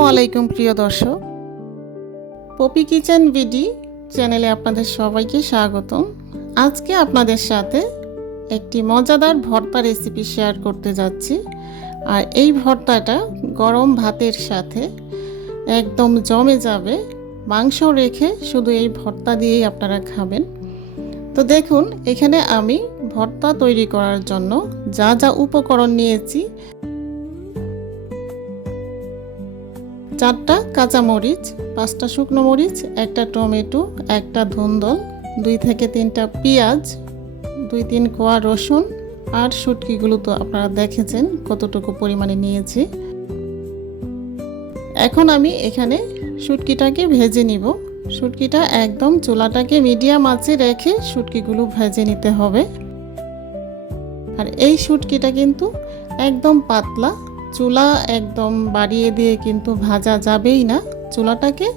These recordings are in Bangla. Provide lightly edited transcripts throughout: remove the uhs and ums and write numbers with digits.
আসসালামু আলাইকুম প্রিয় দর্শক, পপি কিচেন বিডি চ্যানেলে আপনাদের সবাইকে স্বাগতম। আজকে আপনাদের সাথে একটি মজাদার ভর্তা রেসিপি শেয়ার করতে যাচ্ছি। আর এই ভর্তাটা গরম ভাতের সাথে একদম জমে যাবে। মাংস রেখে শুধু এই ভর্তা দিয়েই আপনারা খাবেন। তো দেখুন, এখানে আমি ভর্তা তৈরি করার জন্য যা যা উপকরণ নিয়েছি: 4টা কাঁচামরিচ, 5টা শুকনো মরিচ, 1টা টমেটো, 1টা ধুন্দল, 2 থেকে 3টা পেঁয়াজ, 2-3 কোয়া রসুন, আর শুটকিগুলো তো আপনারা দেখেছেন কতটুকু পরিমাণে নিয়েছি। এখন আমি এখানে শুটকিটাকে ভেজে নিব। শুটকিটা একদম চুলাটাকে মিডিয়াম আঁচে রেখে শুটকিগুলো ভেজে নিতে হবে। আর এই শুটকিটা কিন্তু একদম পাতলা, চুলা একদম বাড়িয়ে দিয়ে কিন্তু ভাজা যাবেই না। চুলাটাকে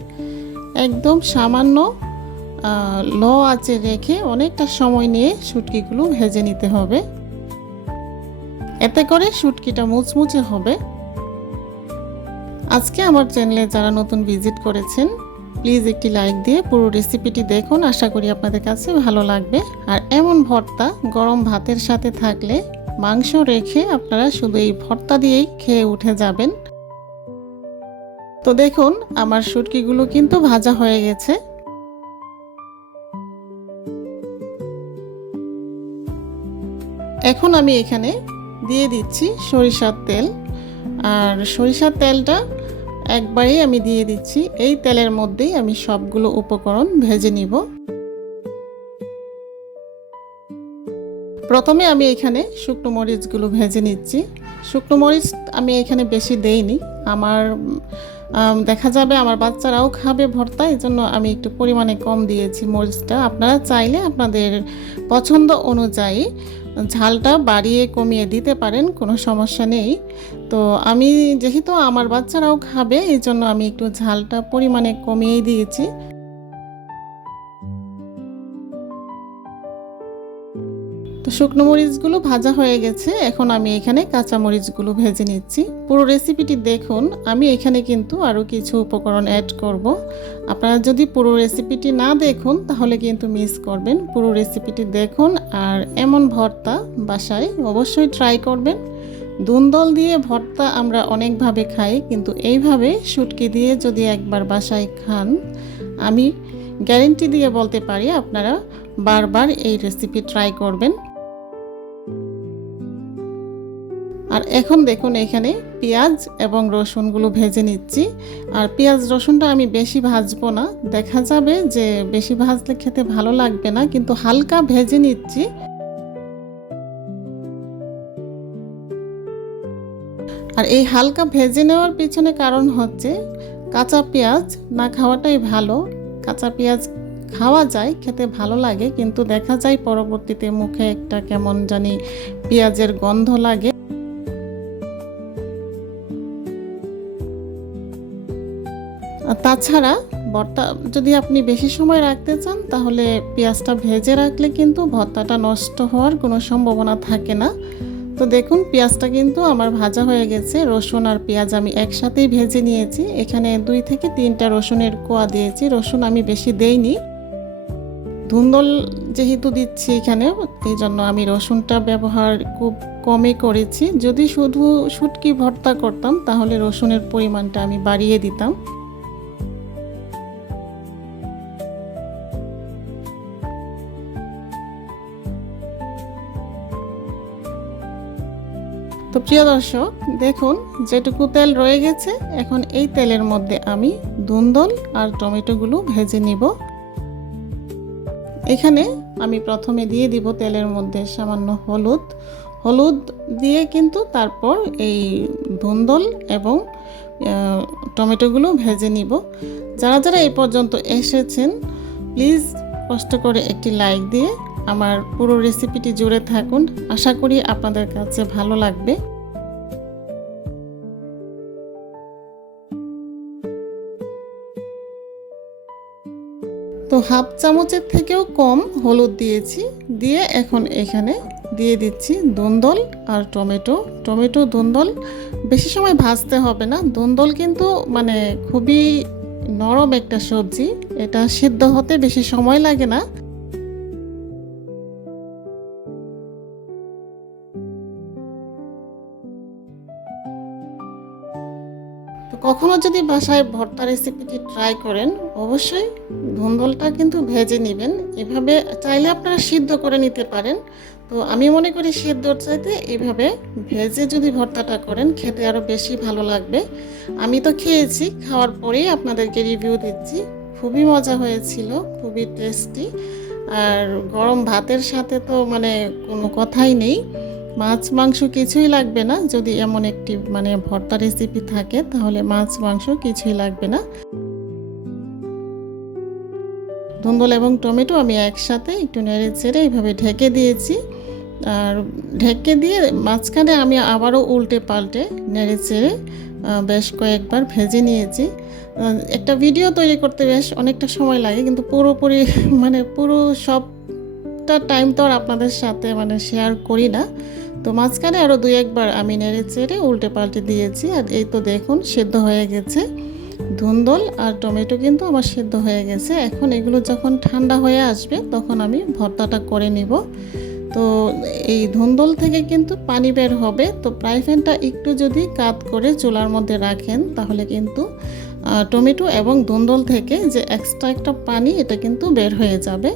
একদম সামান্য লো আঁচে রেখে অনেকটা সময় নিয়ে শুটকিগুলো ভেজে নিতে হবে, এতে করে শুটকিটা মুচমুচে হবে। আজকে আমার চ্যানেলে যারা নতুন ভিজিট করেছেন, প্লিজ একটি লাইক দিয়ে পুরো রেসিপিটি দেখুন, আশা করি আপনাদের কাছে ভালো লাগবে। আর এমন ভর্তা গরম ভাতের সাথে থাকলে মাংস রেখে আপনারা শুধু এই ভর্তা দিয়েই খেয়ে উঠে যাবেন। তো দেখুন, আমার শুটকিগুলো কিন্তু ভাজা হয়ে গেছে। এখন আমি এখানে দিয়ে দিচ্ছি সরিষার তেল। আর সরিষার তেলটা একবারেই আমি দিয়ে দিচ্ছি। এই তেলের মধ্যেই আমি সবগুলো উপকরণ ভেজে নিব। প্রথমে আমি এখানে শুকনো মরিচগুলো ভেজে নিচ্ছি। শুকনো মরিচ আমি এখানে বেশি দেইনি, আমার দেখা যাবে আমার বাচ্চারাও খাবে ভর্তা, এই জন্য আমি একটু পরিমাণে কম দিয়েছি মরিচটা। আপনারা চাইলে আপনাদের পছন্দ অনুযায়ী ঝালটা বাড়িয়ে কমিয়ে দিতে পারেন, কোনো সমস্যা নেই। তো আমি যেহেতু আমার বাচ্চারাও খাবে, এই জন্য আমি একটু ঝালটা পরিমাণে কমিয়েই দিয়েছি। তো শুকনো মরিচগুলো ভাজা হয়ে গেছে। এখন আমি এখানে কাঁচা মরিচগুলো ভেজে নিচ্ছি। পুরো রেসিপিটি দেখুন, আমি এখানে কিন্তু আরও কিছু উপকরণ অ্যাড করব। আপনারা যদি পুরো রেসিপিটি না দেখুন তাহলে কিন্তু মিস করবেন। পুরো রেসিপিটি দেখুন আর এমন ভর্তা বাসায় অবশ্যই ট্রাই করবেন। ধুন্দল দিয়ে ভর্তা আমরা অনেকভাবে খাই, কিন্তু এইভাবে শুটকি দিয়ে যদি একবার বাসায় খান, আমি গ্যারেন্টি দিয়ে বলতে পারি আপনারা বারবার এই রেসিপি ট্রাই করবেন। আর এখন দেখুন, এখানে পেঁয়াজ এবং রসুনগুলো ভেজে নিচ্ছি। আর পেঁয়াজ রসুনটা আমি বেশি ভাজবো না, দেখা যাবে যে বেশি ভাজলে খেতে ভালো লাগবে না, কিন্তু হালকা ভেজে নিচ্ছি। আর এই হালকা ভেজে নেওয়ার পিছনে কারণ হচ্ছে কাঁচা পেঁয়াজ না খাওয়াটাই ভালো। কাঁচা পেঁয়াজ খাওয়া যায়, খেতে ভালো লাগে, কিন্তু দেখা যায় পরবর্তীতে মুখে একটা কেমন জানি পেঁয়াজের গন্ধ লাগে। আর তাছাড়া ভর্তা যদি আপনি বেশি সময় রাখতে চান, তাহলে পেঁয়াজটা ভেজে রাখলে কিন্তু ভর্তাটা নষ্ট হওয়ার কোনো সম্ভাবনা থাকে না। তো দেখুন, পেঁয়াজটা কিন্তু আমার ভাজা হয়ে গেছে। রসুন আর পেঁয়াজ আমি একসাথেই ভেজে নিয়েছি। এখানে 2 থেকে 3টা রসুনের কোয়া দিয়েছি। রসুন আমি বেশি দেইনি, ধুন্দল যেহেতু দিচ্ছি এখানে, এই জন্য আমি রসুনটা ব্যবহার খুব কমই করেছি। যদি শুধু শুটকি ভর্তা করতাম তাহলে রসুনের পরিমাণটা আমি বাড়িয়ে দিতাম। তো প্রিয় দর্শক, দেখুন যেটুকু তেল রয়ে গেছে, এখন এই তেলের মধ্যে আমি ধুন্দল আর টমেটোগুলো ভেজে নিব। এখানে আমি প্রথমে দিয়ে দিব তেলের মধ্যে সামান্য হলুদ দিয়ে কিন্তু তারপর এই ধুন্দল এবং টমেটোগুলো ভেজে নিব। যারা যারা এই পর্যন্ত এসেছেন, প্লিজ কষ্ট করে একটি লাইক দিয়ে আমার পুরো রেসিপিটি জুড়ে থাকুন, আশা করি আপনাদের কাছে ভালো লাগবে। তো হাফ চামচের থেকেও কম হলুদ দিয়েছি, দিয়ে এখন এখানে দিয়ে দিচ্ছি ধুন্দল আর টমেটো ধুন্দল বেশি সময় ভাজতে হবে না। ধুন্দল কিন্তু মানে খুবই নরম একটা সবজি, এটা সিদ্ধ হতে বেশি সময় লাগে না। তো কখনো যদি বাসায় ভর্তা রেসিপিটি ট্রাই করেন, অবশ্যই ধুন্দলটা কিন্তু ভেজে নেবেন। এভাবে চাইলে আপনারা সিদ্ধ করে নিতে পারেন। তো আমি মনে করি সিদ্ধর চাইতে এভাবে ভেজে যদি ভর্তাটা করেন খেতে আরও বেশি ভালো লাগবে। আমি তো খেয়েছি, খাওয়ার পরেই আপনাদেরকে রিভিউ দিচ্ছি। খুবই মজা হয়েছিল, খুবই টেস্টি। আর গরম ভাতের সাথে তো মানে কোনো কথাই নেই। মাছ মাংস কিছুই লাগবে না, যদি এমন একটি মানে ভর্তা রেসিপি থাকে তাহলে মাছ মাংস কিছুই লাগবে না। ধুন্দল এবং টমেটো আমি একসাথে একটু নেড়ে চেড়ে এইভাবে ঢেকে দিয়েছি। আর ঢেকে দিয়ে মাঝখানে আমি আবারও উল্টে পাল্টে নেড়ে চেড়ে বেশ কয়েকবার ভেজে নিয়েছি। একটা ভিডিও তৈরি করতে বেশ অনেকটা সময় লাগে, কিন্তু পুরোপুরি মানে পুরো সবটা টাইম তো আর আপনাদের সাথে মানে শেয়ার করি না। তো মাঝখানে আরও 2-1 বার আমি নেড়ে চেড়ে উল্টে পাল্টে দিয়েছি। আর এই তো দেখুন সেদ্ধ হয়ে গেছে। ধুন্দল আর টমেটো কিন্তু আমার সেদ্ধ হয়ে গেছে। এখন এগুলো যখন ঠান্ডা হয়ে আসবে তখন আমি ভর্তাটা করে নিব। তো এই ধুন্দল থেকে কিন্তু পানি বের হবে, তো ফ্রাই প্যানটা একটু যদি কাত করে চুলার মধ্যে রাখেন তাহলে কিন্তু টমেটো এবং ধুন্দল থেকে যে এক্সট্রা একটা পানি এটা কিন্তু বের হয়ে যাবে।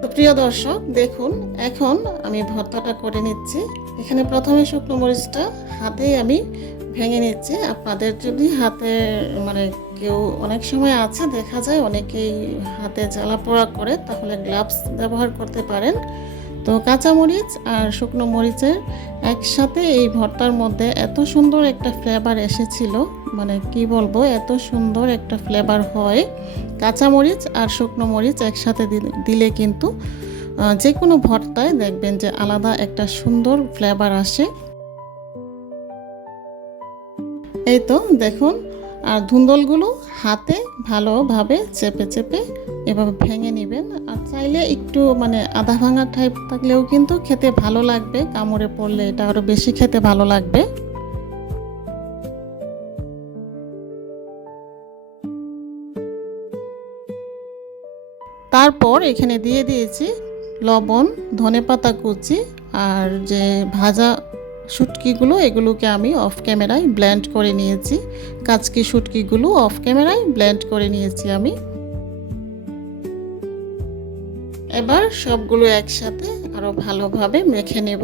তো প্রিয় দর্শক দেখুন, এখন আমি ভর্তাটা করে নিচ্ছি। এখানে প্রথমে শুকনো মরিচটা হাতেই আমি ভেঙে নিচ্ছি। আপনাদের যদি হাতে মানে কেউ অনেক সময় আছে দেখা যায় অনেকেই হাতে জ্বালা পোড়া করে, তাহলে গ্লাভস ব্যবহার করতে পারেন। তো কাঁচামরিচ আর শুকনো মরিচের একসাথে এই ভর্তার মধ্যে এত সুন্দর একটা ফ্লেভার এসেছিল, মানে কি বলবো, এত সুন্দর একটা ফ্লেভার হয়। কাঁচামরিচ আর শুকনো মরিচ একসাথে দিলে কিন্তু যে কোনো ভর্তায় দেখবেন যে আলাদা একটা সুন্দর ফ্লেভার আসে। এই তো দেখুন, আর ধুন্দলগুলো হাতে ভালোভাবে চেপে চেপে এভাবে ভেঙে নেবেন। আর চাইলে একটু মানে আধা ভাঙা টাইপ থাকলেও কিন্তু খেতে ভালো লাগবে, কামড়ে পড়লে এটা আরও বেশি খেতে ভালো লাগবে। তারপর এখানে দিয়ে দিয়েছি লবণ, ধনেপাতা কুচি আর যে ভাজা শুটকিগুলো, এগুলোকে আমি অফ ক্যামেরায় ব্লেন্ড করে নিয়েছি। কাচকি শুটকিগুলো অফ ক্যামেরায় ব্লেন্ড করে নিয়েছি আমি। এবার সবগুলো একসাথে আরো ভালোভাবে মেখে নেব।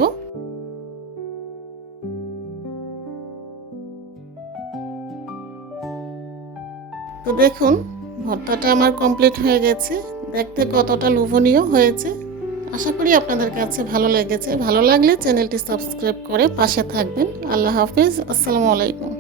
তো দেখুন ভর্তাটা আমার কমপ্লিট হয়ে গেছে, দেখতে কতটা লোভনীয় হয়েছে। আশা করি আপনাদের কাছে ভালো লেগেছে। ভালো লাগলে চ্যানেলটি সাবস্ক্রাইব করে পাশে থাকবেন। আল্লাহ হাফিজ, আসসালামু আলাইকুম।